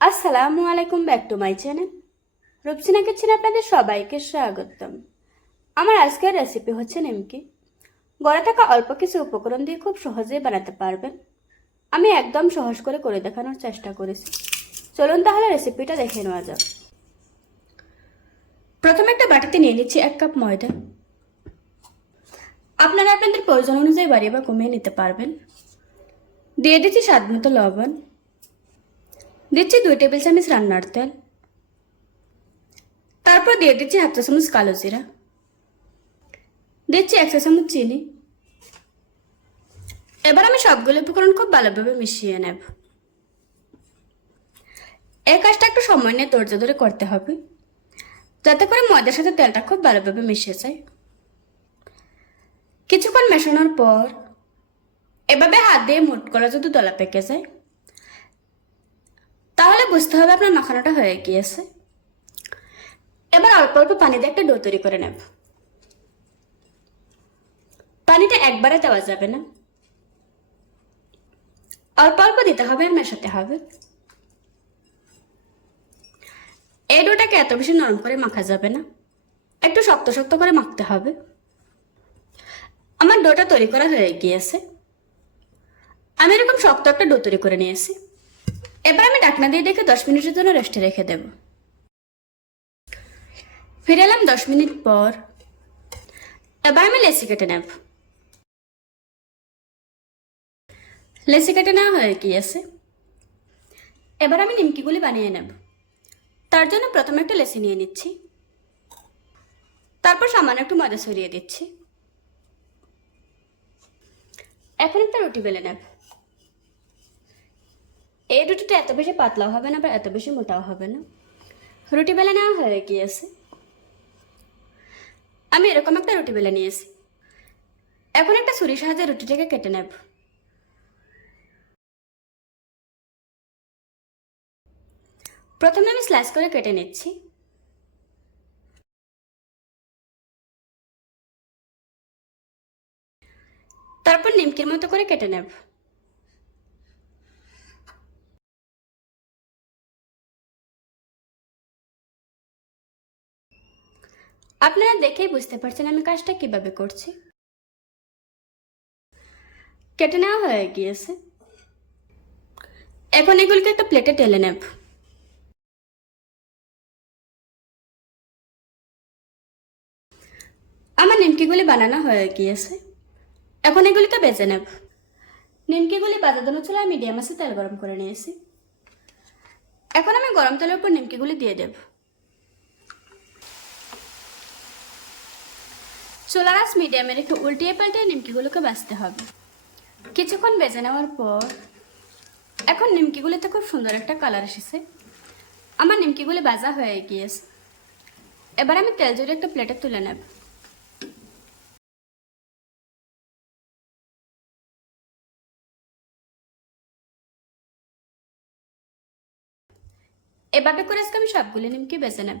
আসসালামু আলাইকুম, back to my channel. Rupsina কিচেনে আপনাদের সবাইকে স্বাগতম। আমার আজকের রেসিপি হচ্ছে নিমকি। গড়ে থাকা অল্প কিছু উপকরণ দিয়ে খুব সহজেই বানাতে পারবেন। আমি একদম সহজ করে করে দেখানোর চেষ্টা করেছি। চলুন তাহলে রেসিপিটা দেখে নেওয়া যাক। প্রথমে একটা বাটিতে নিয়ে নিচ্ছি এক কাপ ময়দা। আপনারা আপনাদের প্রয়োজন অনুযায়ী বাড়িয়ে বা কমিয়ে নিতে পারবেন। দিয়ে দিচ্ছি স্বাদ মতো লবণ। দিচ্ছি দুই টেবিল চামচ রান্নার তেল। তারপর দিয়ে দিচ্ছি হাফ চা চামচ কালো জিরা। দিচ্ছি এক চা চামচ চিনি। এবার আমি সবগুলো উপকরণ খুব ভালোভাবে মিশিয়ে নেব। এই কাজটা একটু সময় নিয়ে ধৈর্য ধরে করতে হবে, যাতে করে ময়দার সাথে তেলটা খুব ভালোভাবে মিশে যায়। কিছুক্ষণ মেশানোর পর এভাবে হাত দিয়ে মুট করা যদি দলা পেকে যায় বুঝতে হবে আপনার মাখানোটা হয়ে গিয়েছে। এবার অল্প অল্প পানি দিয়ে একটা ডো তৈরি করে নেব। পানিটা একবারে দেওয়া যাবে না। অল্প অল্প দিতে হবে আর মেশাতে হবে। এই ডোটাকে এত বেশি নরম করে মাখা যাবে না। একটু শক্ত শক্ত করে মাখতে হবে। আমার ডোটা তৈরি করা হয়ে গিয়েছে। আমি এরকম শক্ত একটা ডো তৈরি করে নিয়েছি। এবার আমি ডাকনা দিয়ে দেখে দশ মিনিটের জন্য রেস্টে রেখে দেব। ফিরে এলাম দশ মিনিট পর। এবার আমি লেসি কেটে নেব। লেসি কেটে নেওয়া হয়ে গিয়েছে। এবার আমি নিমকিগুলি বানিয়ে নেব। তার জন্য প্রথমে একটা লেসি নিয়ে নিচ্ছি। তারপর সামান্য একটু ময়দা সরিয়ে দিচ্ছি। এখন একটা রুটি বেলে নেব। এই রুটিটা এত বেশি পাতলাও হবে না বা এত বেশি মোটাও হবে না। রুটি বেলা নেওয়া হয়ে গিয়েছে। আমি এরকম একটা রুটি বেলা নিয়েছি। এখন একটা ছুরির সাহায্যে রুটিটাকে কেটে নেব। প্রথমে আমি স্লাইস করে কেটে নিচ্ছি। তারপর নিমকির মতো করে কেটে নেব। আপনারা দেখেই বুঝতে পারছেন আমি কাজটা কীভাবে করছি। কেটে নেওয়া হয়ে গিয়েছে। এখন এগুলিকে একটা প্লেটে টেলে নেব। আমার নিমকিগুলি বানানো হয়ে গিয়েছে। এখন এগুলিকে বেজে নেব। নিমকিগুলি বাজাদানো চুলায় মিডিয়াম আছে, তেল গরম করে নিয়েছি। এখন আমি গরম তেলের উপর নিমকিগুলি দিয়ে দেব। চুলার আঁচ মিডিয়ামের একটু উল্টিয়ে পাল্টিয়ে নিমকিগুলোকে বাছতে হবে। কিছুক্ষণ বেজে নেওয়ার পর, এখন নিমকিগুলিতে খুব সুন্দর একটা কালার এসেছে। আমার নিমকিগুলি বাজা হয়ে গিয়েছে। এবার আমি তেল জড়িয়ে একটা প্লেটে তুলে নেব। এভাবে করে আজকে আমি সবগুলি নিমকি বেছে নেব।